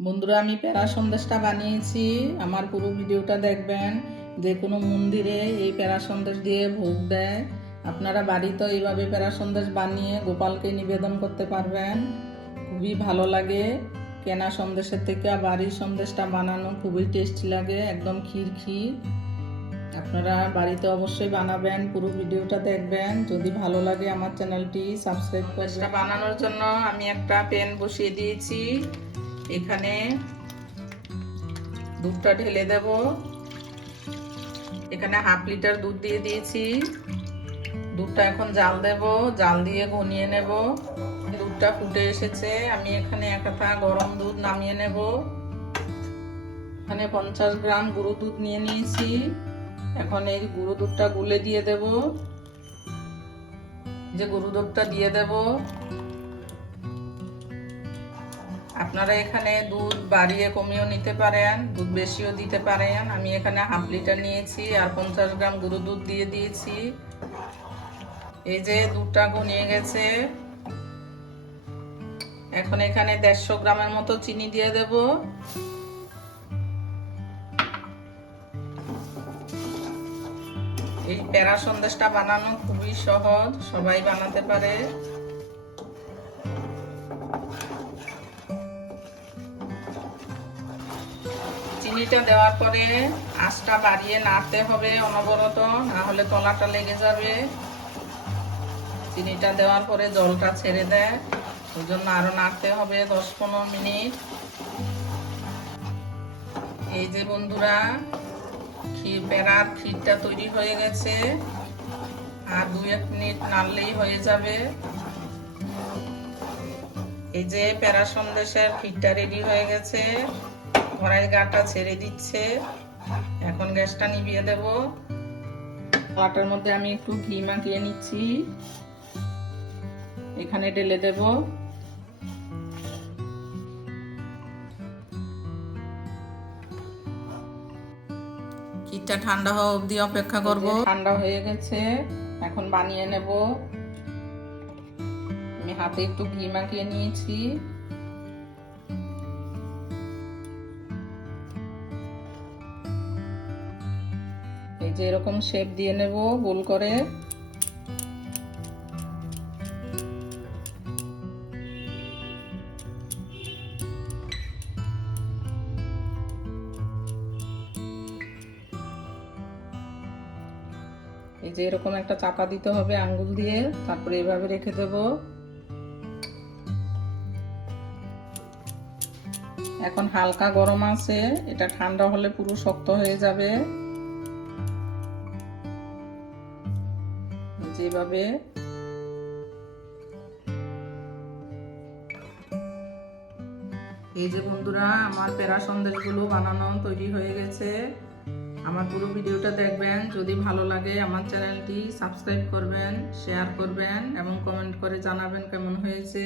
বন্ধুরা, আমি প্যারা সন্দেশটা বানিয়েছি। আমার পুরো ভিডিওটা দেখবেন। যে কোনো মন্দিরে এই প্যারা সন্দেশ দিয়ে ভোগ দেয়। আপনারা বাড়িতেও এইভাবে প্যারা সন্দেশ বানিয়ে গোপালকে নিবেদন করতে পারবেন। খুবই ভালো লাগে। কেনা সন্দেশের থেকে বাড়ির সন্দেশটা বানানো খুবই টেস্টি লাগে, একদম ক্ষীর ক্ষীর আপনারা বাড়িতে অবশ্যই বানাবেন, পুরো ভিডিওটা দেখবেন। যদি ভালো লাগে আমার চ্যানেলটি সাবস্ক্রাইব করবেন বানানোর জন্য আমি একটা প্যান বসিয়ে দিয়েছি। এখানে দুধটা ঢেলে দেব। এখানে হাফ লিটার দুধ দিয়ে দিয়েছি। দুধটা এখন জাল দেব, জাল দিয়ে ঘনিয়ে নেব। দুধটা ফুটে এসেছে। আমি এখানে একটা গরম দুধ নামিয়ে নেব। এখানে পঞ্চাশ গ্রাম গুঁড়ো দুধ নিয়ে নিয়েছি। এখন এই গুঁড়ো দুধটা গুলে দিয়ে দেব। যে গুঁড়ো দুধটা দিয়ে দেব আপনারা এখানে দুধ বাড়িয়ে কমিয়েও নিতে পারেন, দুধ বেশিও দিতে পারেন। আমি এখানে হাফ লিটার নিয়েছি আর পঞ্চাশ গ্রাম গুঁড়ো দুধ দিয়ে দিয়েছি। এই যে দুধটা ঘনিয়ে গেছে। এখন এখানে দেড়শো গ্রামের মতো চিনি দিয়ে দেব। এই প্যারা সন্দেশটা বানানো খুবই সহজ, সবাই বানাতে পারে। চিনিটা দেওয়ার পরে আঁচটা বাড়িয়ে নাড়তে হবে অনবরত, না হলে তলাটা লেগে যাবে। চিনিটা দেওয়ার পরে জলটা ছেড়ে দেয়। ওই জন্য আরও নাড়তে হবে দশ পনেরো মিনিট। এই যে বন্ধুরা ক্ষীর পেড়ার ক্ষীরটা তৈরি হয়ে গেছে। আর দু এক মিনিট নাড়লেই হয়ে যাবে। এই যে প্যারা সন্দেশের ক্ষীরটা রেডি হয়ে গেছে। কড়াই গাটা ছেড়ে দিচ্ছে। এখন গ্যাসটা নিভিয়ে দেব। কড়াটার মধ্যে আমি একটু ঘি মাখিয়ে নিচ্ছি। এখানে ঢেলে দেব। ক্ষীরটা ঠান্ডা হওয়া অবধি অপেক্ষা করব। ঠান্ডা হয়ে গেছে। এখন বানিয়ে নেব। আমি হাতে একটু ঘি মাখিয়ে নিয়েছি। যে এরকম শেপ দিয়ে নেব, গোল করে। এই যে এরকম একটা চাপা দিতে হবে আঙ্গুল দিয়ে, তারপরে এভাবে রেখে দেব। এখন হালকা গরম আছে, এটা ঠান্ডা হলে পুরো শক্ত হয়ে যাবে। যেভাবে। এই যে বন্ধুরা, আমার পেরা সন্দেশগুলো বানানো তৈরি হয়ে গেছে। আমার পুরো ভিডিওটা দেখবেন। যদি ভালো লাগে, আমার চ্যানেলটি সাবস্ক্রাইব করবেন, শেয়ার করবেন এবং কমেন্ট করে জানাবেন কেমন হয়েছে।